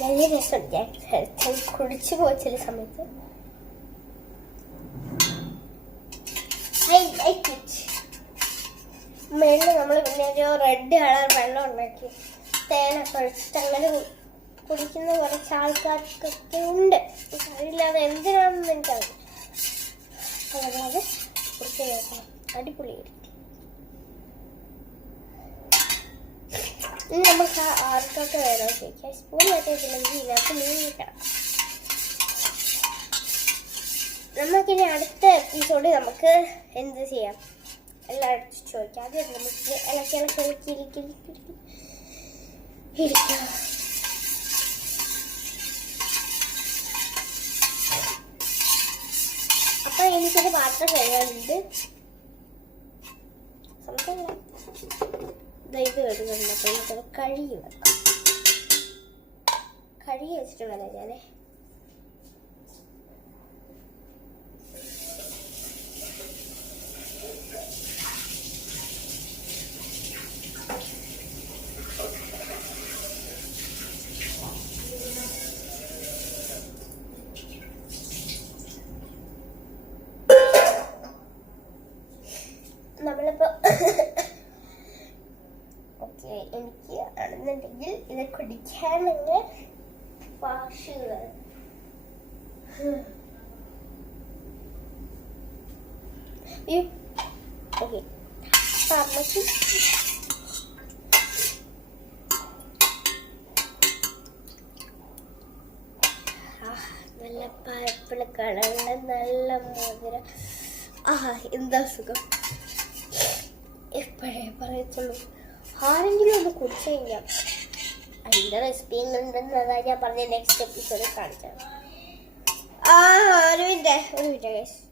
നല്ല രസമുണ്ട്. ഞാൻ കുടിച്ചു പോയ ചില സമയത്ത്. മേളിൽ നമ്മൾ പിന്നെ ഒരു റെഡ് കളർ വെള്ളം ഉണ്ടാക്കി തേനൊക്കെ ഒഴിച്ചിട്ട് അങ്ങനെ കുടിക്കുന്ന കുറച്ച് ആൾക്കാർക്കൊക്കെ ഉണ്ട്. അറിയില്ലാതെ എന്തിനാണെന്ന് എനിക്കറിയില്ല. അത് കുടിച്ച് നോക്കണം, അടിപൊളിയായിരിക്കും. ഇനി നമുക്ക് ആർക്കൊക്കെ വേണം ചോദിക്കാം. സ്പൂൺ പറ്റിയിട്ടില്ലെങ്കിൽ ഇതിനകത്ത് മീൻ കിട്ടണം. നമുക്കിനി അടുത്ത എപ്പിസോഡ് നമുക്ക് എന്ത് ചെയ്യാം എല്ലാവരും ചോദിക്കാം. അത് നമുക്ക് ഇരിക്കാം. അപ്പൊ എനിക്കൊരു പാത്രം കഴുകാനുണ്ട്. സംശയമില്ല, ഇത് വരുന്നുണ്ട്. അപ്പൊ എനിക്കത് കഴുകി വെക്കാം. കഴുകി വെച്ചിട്ട് വരാം ഞാനേ. നമ്മളിപ്പോ ഓക്കെ, എനിക്ക് ആണെന്നുണ്ടെങ്കിൽ ഇത് കുടിക്കാനുള്ള വാഷുകൾ ഓക്കെ. ഫാർമസി നല്ല പരപ്പിള കളറുള്ള നല്ല മധുരം. എന്താ സുഖം. എപ്പോഴേ പറയത്തുള്ളൂ. ആരെങ്കിലും ഒന്ന് കുടിച്ചു കഴിഞ്ഞാൽ അതിൻ്റെ റെസിപ്പി ഉണ്ടെന്നതാ ഞാൻ പറഞ്ഞ നെക്സ്റ്റ് എപ്പിസോഡിൽ കാണിച്ചത്. ഒരു മിനിറ്റ് ഗൈസ്.